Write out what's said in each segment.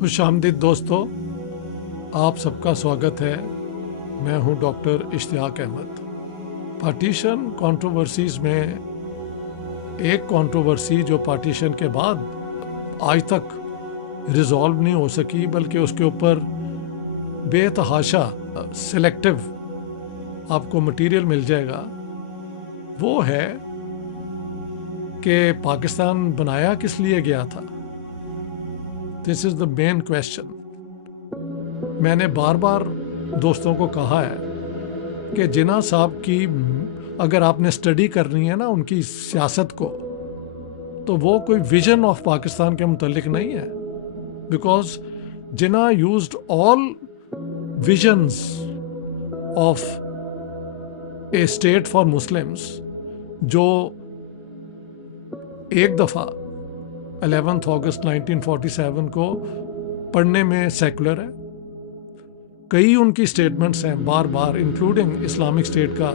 خوش آمدید دوستو، آپ سب کا سواگت ہے۔ میں ہوں ڈاکٹر اشتیاق احمد۔ پارٹیشن کنٹروورسیز میں ایک کنٹروورسی جو پارٹیشن کے بعد آج تک ریزالو نہیں ہو سکی، بلکہ اس کے اوپر بے تحاشا سلیکٹیو آپ کو مٹیریل مل جائے گا، وہ ہے کہ پاکستان بنایا کس لیے گیا تھا۔ دس از دا مین کویشچن۔ میں نے بار بار دوستوں کو کہا ہے کہ جناح صاحب کی اگر آپ نے اسٹڈی کرنی ہے نا ان کی سیاست کو، تو وہ کوئی ویژن آف پاکستان کے متعلق نہیں ہے، because Jinnah used all visions of a state for Muslims, جو ایک دفعہ 11 اگست 1947 کو پڑھنے میں سیکولر ہے۔ کئی ان کی سٹیٹمنٹس ہیں بار بار، انکلوڈنگ اسلامک اسٹیٹ کا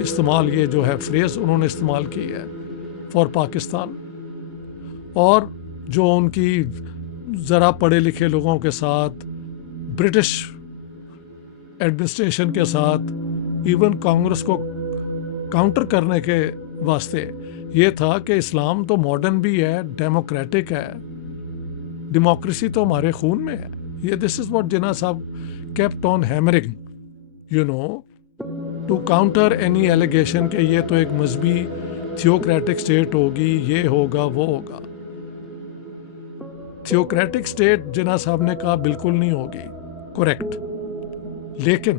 استعمال، یہ جو ہے فریز انہوں نے استعمال کی ہے فار پاکستان، اور جو ان کی ذرا پڑھے لکھے لوگوں کے ساتھ، برٹش ایڈمنسٹریشن کے ساتھ، ایون کانگریس کو کاؤنٹر کرنے کے واسطے یہ تھا کہ اسلام تو ماڈرن بھی ہے، ڈیموکریٹک ہے، ڈیموکریسی تو ہمارے خون میں ہے۔ یہ دس از واٹ جناح صاحب kept on hammering, to counter any allegation کہ یہ تو ایک مذہبی تھیوکریٹک اسٹیٹ ہوگی، یہ ہوگا وہ ہوگا۔ تھیوکریٹک اسٹیٹ جناح صاحب نے کہا بالکل نہیں ہوگی، کریکٹ، لیکن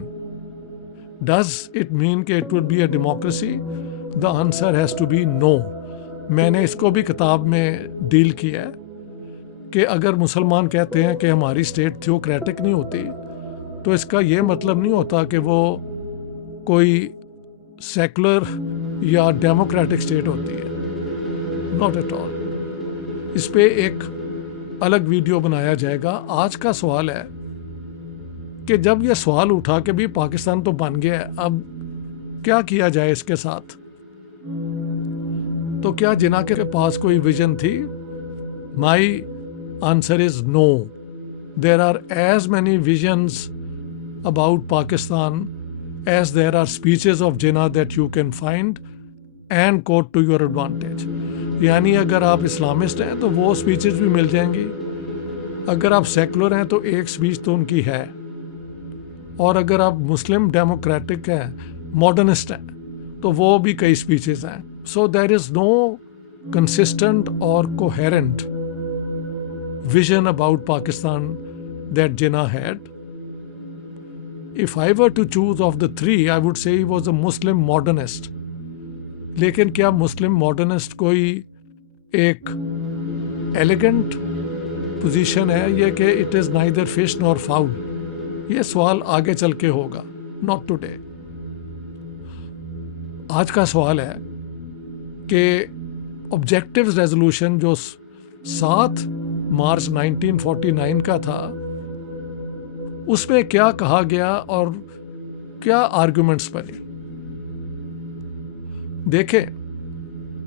ڈز اٹ مین کہ it would be a democracy؟ the answer has to be no۔ میں نے اس کو بھی کتاب میں ڈیل کیا ہے کہ اگر مسلمان کہتے ہیں کہ ہماری اسٹیٹ تھیوکریٹک نہیں ہوتی، تو اس کا یہ مطلب نہیں ہوتا کہ وہ کوئی سیکولر یا ڈیموکریٹک اسٹیٹ ہوتی ہے، ناٹ ایٹ آل۔ اس پہ ایک الگ ویڈیو بنایا جائے گا۔ آج کا سوال ہے کہ جب یہ سوال اٹھا کہ بھی پاکستان تو بن گیا ہے، اب کیا کیا جائے اس کے ساتھ، تو کیا جناح کے پاس کوئی ویژن تھی؟ My answer is no. There are as many visions about Pakistan as there are speeches of Jinnah that you can find and quote to your advantage۔ یعنی اگر آپ اسلامسٹ ہیں تو وہ سپیچز بھی مل جائیں گی، اگر آپ سیکولر ہیں تو ایک سپیچ تو ان کی ہے، اور اگر آپ مسلم ڈیموکریٹک ہیں، ماڈرنسٹ ہیں، تو وہ بھی کئی سپیچز ہیں۔ سو دیر از نو کنسسٹنٹ اور coherent vision about Pakistan that Jinnah had۔ If I were to choose of the three, I would say he was a Muslim modernist۔ لیکن کیا مسلم ماڈرنسٹ کوئی ایک ایلیگنٹ پوزیشن ہے، یہ کہ it is neither fish Noor foul? یہ سوال آگے چل کے ہوگا، ناٹ ٹوڈے۔ آج کا سوال ہے کہ آبجیکٹیوز ریزولوشن جو 7 مارچ 1949 کا تھا، اس میں کیا کہا گیا اور کیا آرگومنٹس بنی؟ دیکھیں،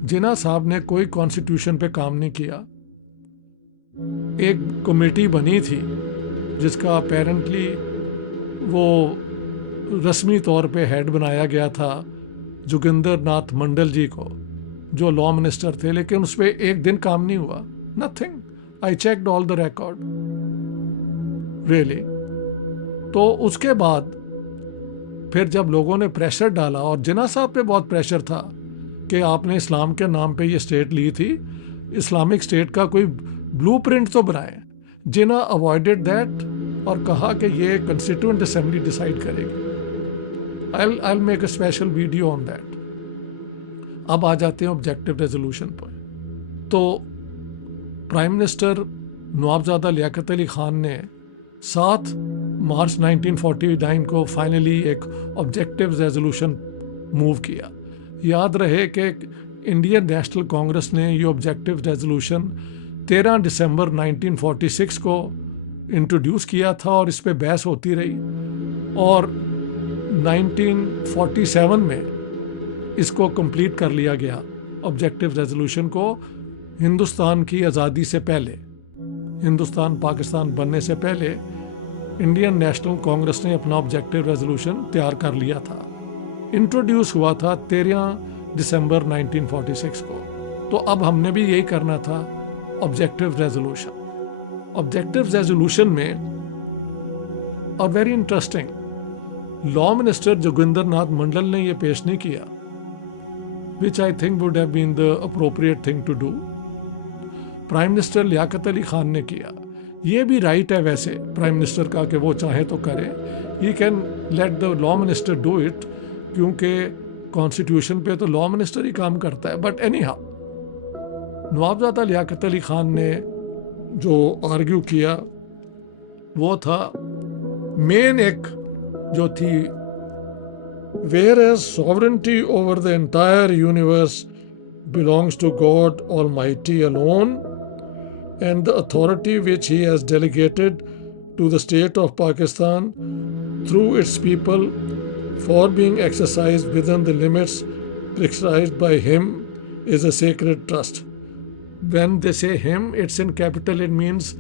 جناح صاحب نے کوئی کانسٹیٹیوشن پہ کام نہیں کیا۔ ایک کمیٹی بنی تھی جس کا اپیرنٹلی وہ رسمی طور پہ ہیڈ بنایا گیا تھا جوگندر ناتھ منڈل جی کو، جو لا منسٹر تھے، لیکن اس پہ ایک دن کام نہیں ہوا، nothing. I checked all the record, really. تو اس کے بعد پھر جب لوگوں نے پریشر ڈالا، اور جناح صاحب پہ بہت پریشر تھا کہ آپ نے اسلام کے نام پہ یہ اسٹیٹ لی تھی، اسلامک اسٹیٹ کا کوئی بلو پرنٹ تو بنائیں۔ جناح اوائڈڈ دیٹ اور کہا کہ یہ کنسٹیٹیوئنٹ اسمبلی ڈیسائیڈ کرے گی۔ I'll make a special video on that۔ اب آ جاتے ہیں آبجیکٹیو ریزولوشن پر۔ تو پرائم منسٹر نوابزادہ لیاقت علی خان نے 7 مارچ 1949 کو فائنلی ایک آبجیکٹیو ریزولوشن موو کیا۔ یاد رہے کہ انڈین نیشنل کانگریس نے یہ آبجیکٹیو ریزولوشن 13 دسمبر 1946 کو انٹروڈیوس کیا تھا، اور اس پہ بحث ہوتی رہی، اور 1947 میں اس کو کمپلیٹ کر لیا گیا، آبجیکٹیو ریزولوشن کو، ہندوستان کی آزادی سے پہلے۔ ہندوستان پاکستان بننے سے پہلے انڈین نیشنل کانگریس نے اپنا آبجیکٹو ریزولوشن تیار کر لیا تھا. انٹروڈیوس ہوا تھا 13 دسمبر 1946 کو. تو اب ہم نے بھی یہی کرنا تھا, آبجیکٹو ریزولوشن. آبجیکٹو ریزولوشن میں اور very interesting law minister Jogendra Nath Mandal نے یہ پیش نہیں کیا, which I think would have been the appropriate thing to do. Prime minister Liaquat Ali Khan نے کیا. یہ بھی رائٹ ہے ویسے پرائم منسٹر کا کہ وہ چاہے تو کرے. He can let the law minister do it, کیونکہ کانسٹیٹیوشن پہ تو لا منسٹر ہی کام کرتا ہے. بٹ اینی ہاؤ, نوابزادہ لیاقت علی خان نے جو آرگیو کیا وہ تھا مین ایک جو تھی, whereas sovereignty over the entire universe belongs to God Almighty alone, and the authority which He has delegated to the state of Pakistan through its people for being exercised within the limits prescribed by Him is a sacred trust. When they say Him, it's in capital, it means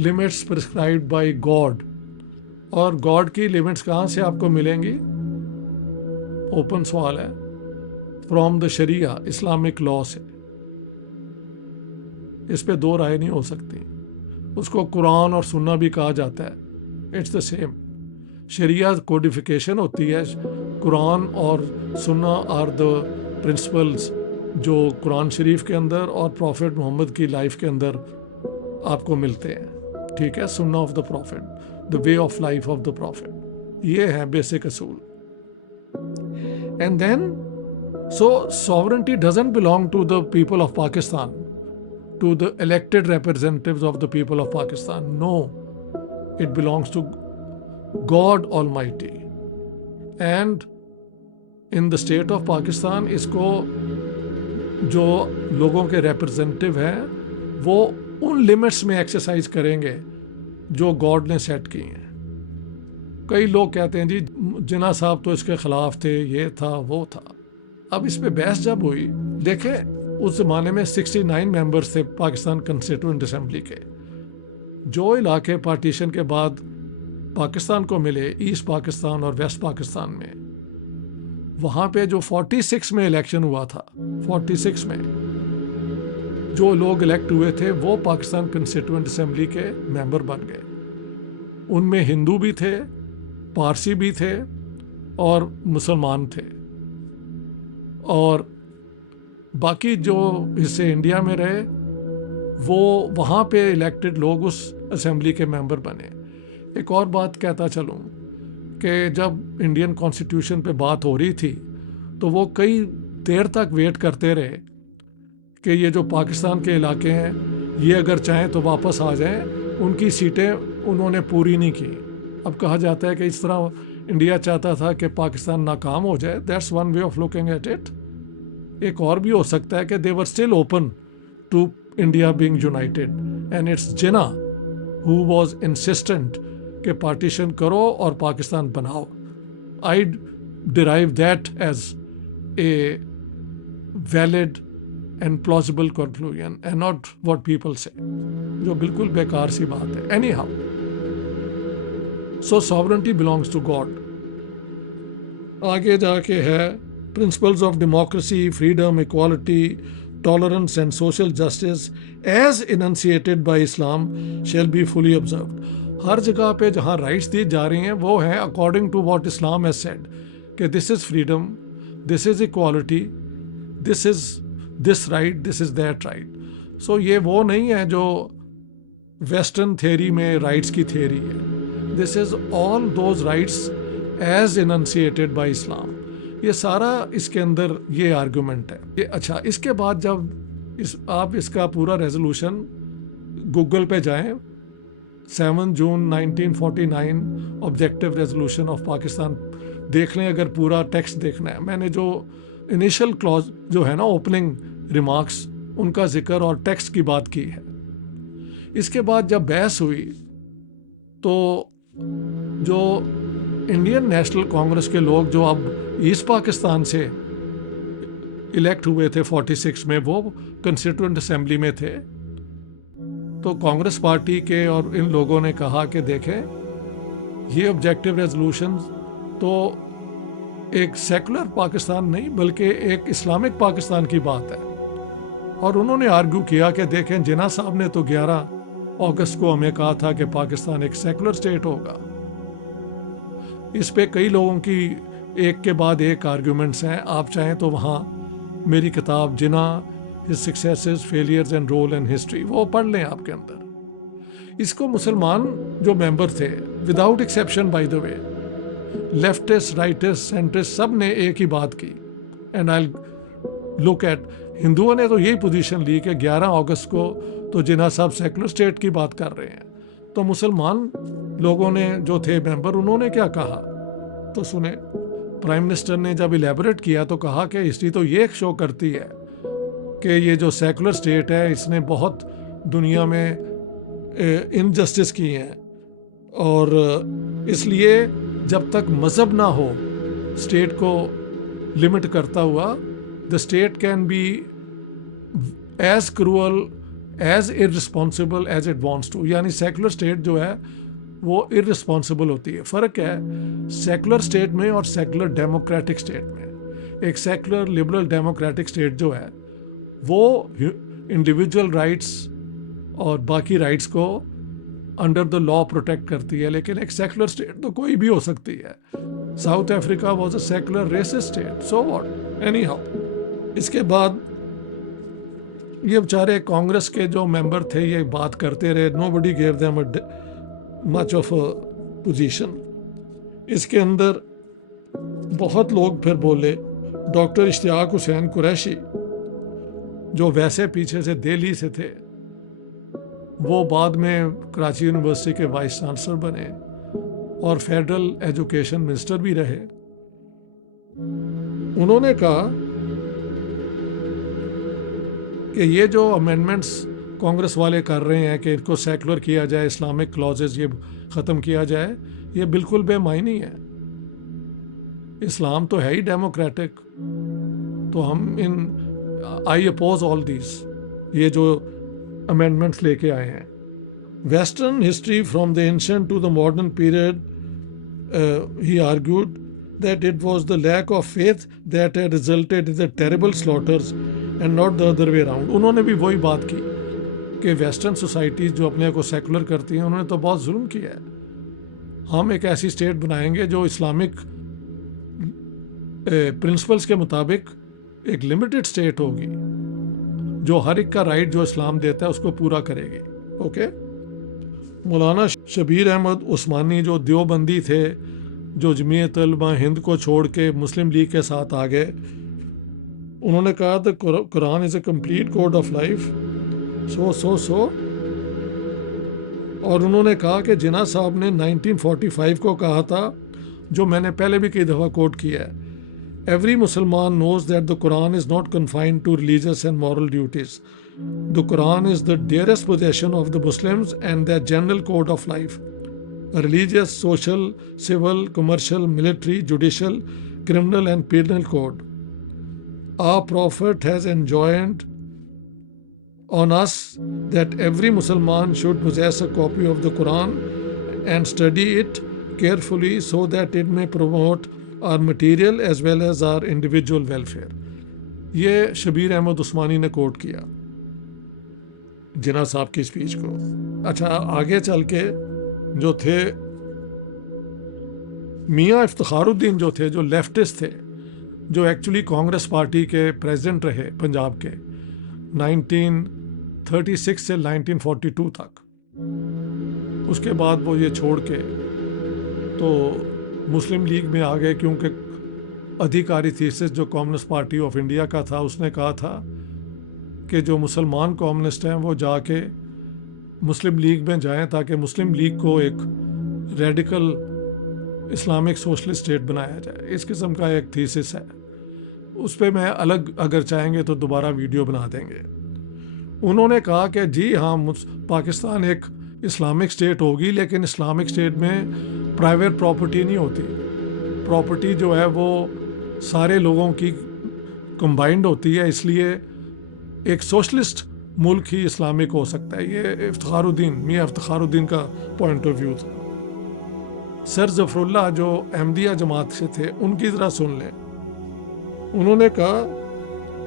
limits prescribed by God. اور God کی limits کہاں سے آپ کو ملیں گی؟ Open سوال ہے. From the Shariah, Islamic law سے. اس پہ دو رائے نہیں ہو سکتی. اس کو قرآن اور سننا بھی کہا جاتا ہے. It's the same. شریعہ کوڈیفیکیشن ہوتی ہے, قرآن اور سننا آر دا پرنسپلز جو قرآن شریف کے اندر اور پروفٹ محمد کی لائف کے اندر آپ کو ملتے ہیں. ٹھیک ہے, Sunnah of the prophet, the way of life of the prophet. یہ ہے بیسک اصول. And then, so sovereignty doesn't belong to the people of Pakistan, to the elected representatives of the people of Pakistan. No, it belongs to God Almighty. And in the state of Pakistan, اس کو جو لوگوں کے representative ہیں وہ ان limits میں exercise کریں گے جو گاڈ نے سیٹ کی ہیں. کئی لوگ کہتے ہیں جی جناح صاحب تو اس کے خلاف تھے, یہ تھا وہ تھا. اب اس پہ بحث جب ہوئی, دیکھیں اس زمانے میں 69 ممبرز تھے پاکستان کنسٹیٹوئنٹ اسمبلی کے. جو علاقے پارٹیشن کے بعد پاکستان کو ملے, ایسٹ پاکستان اور ویسٹ پاکستان میں, وہاں پہ جو 46 میں الیکشن ہوا تھا, 46 میں جو لوگ الیکٹ ہوئے تھے وہ پاکستان کنسٹیٹوئنٹ اسمبلی کے ممبر بن گئے. ان میں ہندو بھی تھے, پارسی بھی تھے اور مسلمان تھے, اور باقی جو حصے انڈیا میں رہے وہ وہاں پہ الیکٹڈ لوگ اس اسمبلی کے ممبر بنے. ایک اور بات کہتا چلوں کہ جب انڈین کانسٹیٹیوشن پہ بات ہو رہی تھی تو وہ کئی دیر تک ویٹ کرتے رہے کہ یہ جو پاکستان کے علاقے ہیں یہ اگر چاہیں تو واپس آ جائیں. ان کی سیٹیں انہوں نے پوری نہیں کی. اب کہا جاتا ہے کہ اس طرح انڈیا چاہتا تھا کہ پاکستان ناکام ہو جائے. That's one way of looking at it. ایک اور بھی ہو سکتا ہے کہ they were still open to India being united and it's Jinnah who was insistent کہ پارٹیشن کرو اور پاکستان بناؤ. I derive that as a valid and plausible conclusion and not what people say, جو بالکل بیکار سی بات ہے. anyhow, so sovereignty belongs to God. آگے جا کے ہے principles of democracy, freedom, equality, tolerance and social justice as enunciated by Islam shall be fully observed. ہر جگہ پہ جہاں رائٹس دی جا رہی ہیں وہ ہیں according to what Islam has said کہ this is freedom, this is equality, this is this right, this is that right. So یہ وہ نہیں ہے جو ویسٹرن تھیری میں رائٹس کی تھیری ہے. This is all those rights as enunciated by Islam. یہ سارا اس کے اندر یہ آرگومنٹ ہے. اچھا, اس کے بعد جب آپ اس کا پورا ریزولوشن گوگل پہ جائیں, 7 جون 1949 آبجیکٹو ریزولوشن آف پاکستان دیکھ لیں. اگر پورا ٹیکسٹ دیکھنا ہے, میں نے جو انیشل کلوز جو ہے نا اوپننگ ریمارکس ان کا ذکر اور ٹیکسٹ کی بات کی ہے. اس کے بعد جب بحث ہوئی تو جو انڈین نیشنل کانگریس کے لوگ جو اب ایسٹ پاکستان سے الیکٹ ہوئے تھے 46 میں, وہ کنسٹیٹوئنٹ اسمبلی میں تھے, تو کانگریس پارٹی کے اور ان لوگوں نے کہا کہ دیکھیں یہ آبجیکٹیو ریزولوشن تو ایک سیکولر پاکستان نہیں بلکہ ایک اسلامک پاکستان کی بات ہے. اور انہوں نے آرگو کیا کہ دیکھیں جناح صاحب نے تو 11 اگست کو ہمیں کہا تھا کہ پاکستان ایک سیکولر سٹیٹ ہوگا. اس پہ کئی لوگوں کی ایک کے بعد ایک آرگیومنٹس ہیں. آپ چاہیں تو وہاں میری کتاب Jinnah his successes failures and role and history وہ پڑھ لیں آپ کے اندر. اس کو مسلمان جو ممبر تھے without exception by the way leftist rightist centrist سب نے ایک ہی بات کی. اینڈ آئی لک ایٹ ہندوؤں نے تو یہی پوزیشن لی کہ 11 اگست کو تو جناح صاحب سیکولر سٹیٹ کی بات کر رہے ہیں. تو مسلمان لوگوں نے جو تھے ممبر انہوں نے کیا کہا تو سنیں. پرائم منسٹر نے جب الیبوریٹ کیا تو کہا کہ ہسٹری تو یہ شو کرتی ہے کہ یہ جو سیکولر سٹیٹ ہے اس نے بہت دنیا میں انجسٹس کی ہیں اور اس لیے جب تک مذہب نہ ہو اسٹیٹ کو لمٹ کرتا ہوا the state can be as cruel as irresponsible as it wants to. یعنی سیکولر اسٹیٹ جو ہے وہ irresponsible ہوتی ہے. فرق ہے سیکولر اسٹیٹ میں اور سیکولر ڈیموکریٹک اسٹیٹ میں. ایک سیکولر لبرل ڈیموکریٹک اسٹیٹ جو ہے وہ انڈیویجول رائٹس اور باقی رائٹس کو انڈر دا لا پروٹیکٹ کرتی ہے. لیکن ایک سیکولر اسٹیٹ تو کوئی بھی ہو سکتی ہے. South Africa was a secular racist state. So what anyhow ہاؤ. اس کے بعد یہ بیچارے کانگریس کے جو ممبر تھے یہ بات کرتے رہے. Nobody give them much of a position. اس کے اندر بہت لوگ پھر بولے. ڈاکٹر اشتیاق حسین قریشی جو ویسے پیچھے سے دہلی سے تھے وہ بعد میں کراچی یونیورسٹی کے وائس چانسلر بنے اور فیڈرل ایجوکیشن منسٹر بھی رہے. انہوں نے کہا کہ یہ جو امینڈمنٹس کانگریس والے کر رہے ہیں کہ ان کو سیکولر کیا جائے اسلامک کلازز یہ ختم کیا جائے یہ بالکل بے معنی ہے. اسلام تو ہے ہی ڈیموکریٹک. تو ہم آئی اپوز آل دیز یہ جو امینڈمنٹس لے کے آئے ہیں. Western history from the ancient to the modern period he argued that it was the lack of faith that had resulted in the terrible slaughters and not the other way around. انہوں نے بھی وہی بات کی کہ western societies جو اپنے کو سیکولر کرتی ہیں انہوں نے تو بہت ظلم کیا ہے. ہم ایک ایسی اسٹیٹ بنائیں گے جو اسلامک پرنسپلز کے مطابق ایک لمیٹڈ اسٹیٹ ہوگی جو ہر ایک کا رائٹ جو اسلام دیتا ہے اس کو پورا کرے گی. اوکے. مولانا شبیر احمد عثمانی جو دیوبندی تھے جو جمعیت علماء ہند کو چھوڑ کے مسلم لیگ کے ساتھ آ گئے انہوں نے کہا کہ قرآن is a complete code of life. So اور انہوں نے کہا کہ جناح صاحب نے 1945 کو کہا تھا جو میں نے پہلے بھی کئی دفعہ کوٹ کیا ہے. Every Musalman knows that the Quran is not confined to religious and moral duties. The Quran is the dearest position of the Muslims and the general code of life. Religious, social, civil, commercial, military, judicial, criminal and penal code. Our Prophet has enjoined on us that every Musliman should possess a copy of the Quran and study it carefully so that it may promote our material as well as our individual welfare. یہ شبیر احمد عثمانی نے کوٹ کیا جناح صاحب کی speech کو. اچھا آگے چل کے جو تھے میاں افتخار الدین جو تھے جو لیفٹسٹ تھے جو ایکچولی کانگریس پارٹی کے پریزیڈنٹ رہے پنجاب کے 1936 سے 1942 تک. اس کے بعد وہ یہ چھوڑ کے تو مسلم لیگ میں آ گئے کیونکہ ادھیکاری تھیسس جو کمیونسٹ پارٹی آف انڈیا کا تھا اس نے کہا تھا کہ جو مسلمان کمیونسٹ ہیں وہ جا کے مسلم لیگ میں جائیں تاکہ مسلم لیگ کو ایک ریڈیکل اسلامک سوشلسٹ اسٹیٹ بنایا جائے. اس قسم کا ایک تھیسس ہے. اس پہ میں الگ اگر چاہیں گے تو دوبارہ ویڈیو بنا دیں گے. انہوں نے کہا کہ جی ہاں پاکستان ایک اسلامک اسٹیٹ ہوگی لیکن اسلامک اسٹیٹ میں پرائیویٹ پراپرٹی نہیں ہوتی. پراپرٹی جو ہے وہ سارے لوگوں کی کمبائنڈ ہوتی ہے. اس لیے ایک سوشلسٹ ملک ہی اسلامک ہو سکتا ہے. یہ افتخار الدین میاں افتخار الدین کا پوائنٹ آف ویو تھا. سر ظفر اللہ جو احمدیہ جماعت سے تھے ان کی ذرا سن لیں. انہوں نے کہا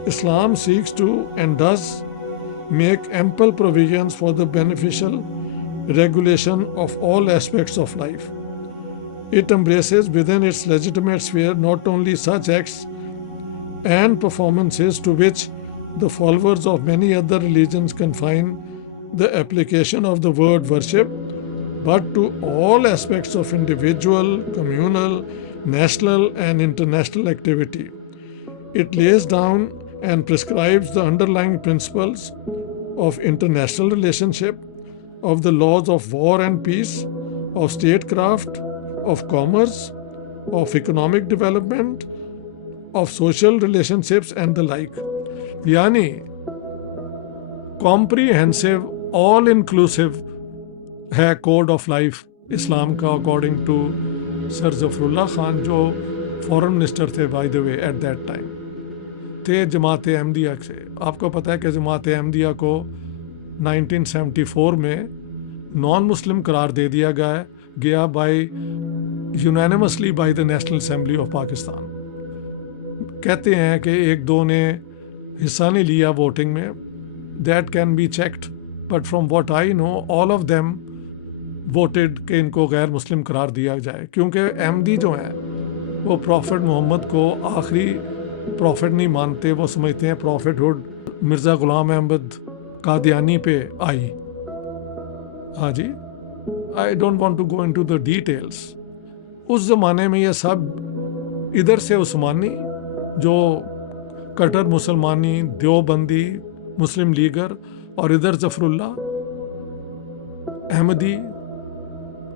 اسلام seeks to and does make ample provisions for the beneficial regulation of all aspects of life. It embraces within its legitimate sphere not only such acts and performances to which the followers of many other religions confine the application of the word worship, but to all aspects of individual, communal, national and international activity. It lays down and prescribes the underlying principles of international relationship, of the laws of war and peace, of statecraft, of commerce, of economic development, of social relationships and the like. یعنی comprehensive, all inclusive ہے code of life اسلام کا according to sir Zafarullah Khan جو foreign minister تھے by the way at that time تھے جماعت احمدیہ سے. آپ کو پتہ ہے کہ جماعت احمدیہ کو 1974 میں نان مسلم قرار دے دیا گیا by unanimously by the national assembly of Pakistan. کہتے ہیں کہ ایک دو نے حصہ نہیں لیا ووٹنگ میں, that can be checked, but from what I know all of them voted کہ ان کو غیر مسلم قرار دیا جائے, کیونکہ احمدی جو ہیں وہ پروفٹ محمد کو آخری پروفٹ نہیں مانتے. وہ سمجھتے ہیں پروفٹ ہوڈ مرزا غلام احمد قادیانی پہ آئی. ہاں جی, I don't want to go into the details. اس زمانے میں یہ سب ادھر سے عثمانی جو کٹر مسلمانی دیوبندی مسلم لیگر, اور ادھر ظفر اللہ احمدی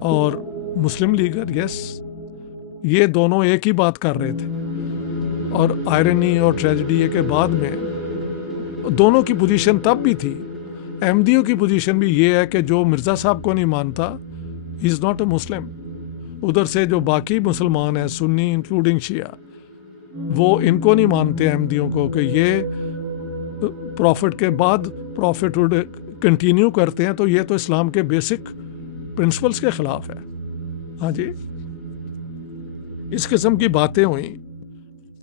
اور مسلم لیگر, یس یہ دونوں ایک ہی بات کر رہے تھے. اور آئرنی اور ٹریجڈی ہے کہ بعد میں دونوں کی پوزیشن تب بھی تھی. احمدیوں کی پوزیشن بھی یہ ہے کہ جو مرزا صاحب کو نہیں مانتا ہی از ناٹ اے مسلم. ادھر سے جو باقی مسلمان ہیں سنی انکلوڈنگ شیعہ, وہ ان کو نہیں مانتے احمدیوں کو کہ یہ پروفٹ کے بعد پروفٹ ہوڈ کنٹینیو کرتے ہیں, تو یہ تو اسلام کے بیسک پرنسپلس کے خلاف ہے. ہاں جی, اس قسم کی باتیں ہوئیں.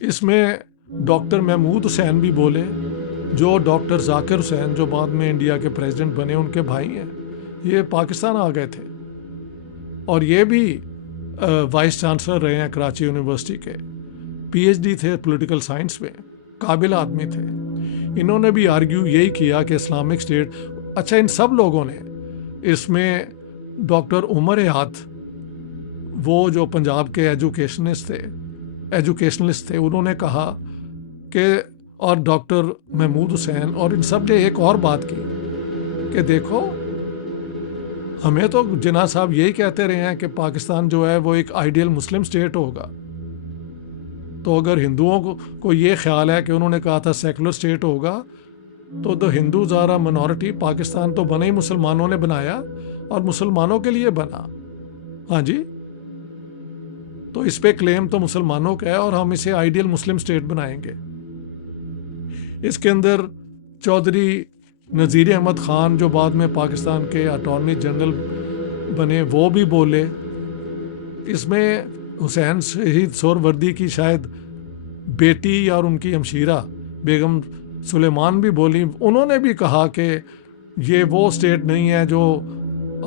اس میں ڈاکٹر محمود حسین بھی بولے جو ڈاکٹر ذاکر حسین جو بعد میں انڈیا کے پریزیڈنٹ بنے ان کے بھائی ہیں. یہ پاکستان آ گئے تھے اور یہ بھی وائس چانسلر رہے ہیں کراچی یونیورسٹی کے, پی ایچ ڈی تھے پولیٹیکل سائنس میں, قابل آدمی تھے. انہوں نے بھی آرگیو یہی کیا کہ اسلامک اسٹیٹ. اچھا, ان سب لوگوں نے اس میں ڈاکٹر عمر حیات وہ جو پنجاب کے ایجوکیشنسٹ تھے انہوں نے کہا کہ, اور ڈاکٹر محمود حسین اور ان سب نے ایک اور بات کی کہ دیکھو ہمیں تو جناح صاحب یہی کہتے رہے ہیں کہ پاکستان جو ہے وہ ایک آئیڈیل مسلم اسٹیٹ ہوگا. تو اگر ہندوؤں کو یہ خیال ہے کہ انہوں نے کہا تھا سیکولر اسٹیٹ ہوگا, تو the Hindus are a minority. Pakistan تو بنا ہی مسلمانوں نے بنایا اور مسلمانوں کے لیے بنا. ہاں جی, تو اس پہ کلیم تو مسلمانوں کا ہے اور ہم اسے آئیڈیل مسلم اسٹیٹ بنائیں گے. اس کے اندر چودھری نذیر احمد خان جو بعد میں پاکستان کے اٹارنی جنرل بنے وہ بھی بولے. اس میں حسین شہید سہروردی کی شاید بیٹی اور ان کی ہمشیرہ بیگم سلیمان بھی بولی. انہوں نے بھی کہا کہ یہ وہ اسٹیٹ نہیں ہے جو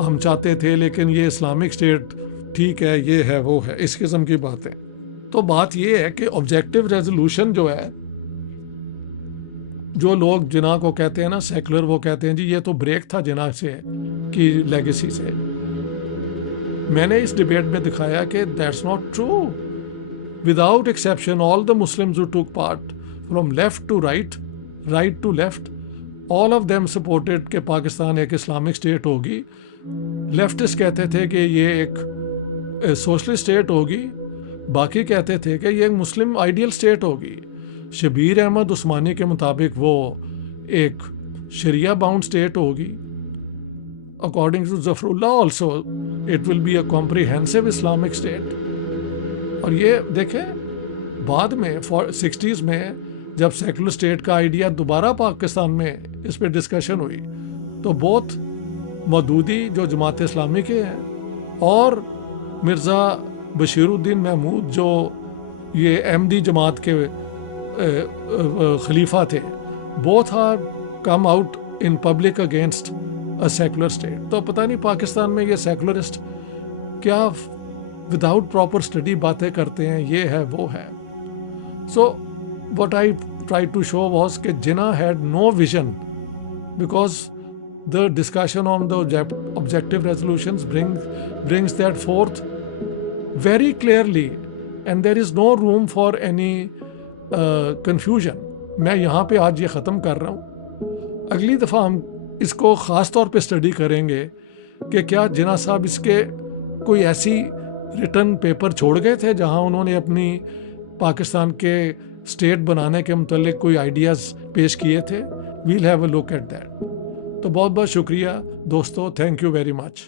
ہم چاہتے تھے, لیکن یہ اسلامک اسٹیٹ ٹھیک ہے, یہ ہے وہ ہے, اس قسم کی باتیں. تو بات یہ ہے کہ آبجیکٹو ریزولوشن جو ہے, جو لوگ جناح کو کہتے ہیں نا سیکولر, وہ کہتے ہیں جی یہ تو بریک تھا جناح سے کی لیگیسی سے. میں نے اس ڈیبیٹ میں دکھایا کہ that's not true. Without exception all the Muslims who took part from left to right, right to left, all of them supported کہ پاکستان ایک اسلامک اسٹیٹ ہوگی. لیفٹسٹ کہتے تھے کہ یہ ایک سوشلسٹ اسٹیٹ ہوگی, باقی کہتے تھے کہ یہ ایک مسلم آئیڈیل اسٹیٹ ہوگی. شبیر احمد عثمانی کے مطابق وہ ایک شریعہ باؤنڈ اسٹیٹ ہوگی. According to Zafarullah also it will be a comprehensive Islamic state. اور یہ دیکھیں بعد میں 60s میں جب سیکولر اسٹیٹ کا آئیڈیا دوبارہ پاکستان میں اس پہ ڈسکشن ہوئی تو بہت مودودی جو جماعت اسلامی کے ہیں اور مرزا بشیر الدین محمود جو یہ احمدی جماعت کے خلیفہ تھے، both are come out in public against a secular state. تو پتہ نہیں پاکستان میں یہ سیکولرسٹ کیا وداؤٹ پراپر اسٹڈی باتیں کرتے ہیں، یہ ہے وہ ہے. سو what I tried to show was کہ Jinnah had no vision because the discussion on the objective resolutions brings that forth very clearly and there is no room for any confusion. میں یہاں پہ آج یہ ختم کر رہا ہوں. اگلی دفعہ ہم اس کو خاص طور پہ اسٹڈی کریں گے کہ کیا جناح صاحب اس کے کوئی ایسی ریٹن پیپر چھوڑ گئے تھے جہاں انہوں نے اپنی پاکستان کے اسٹیٹ بنانے کے متعلق کوئی آئیڈیاز پیش کیے تھے. We'll have a look at that. تو بہت بہت شکریہ دوستو، تھینک یو ویری مچ.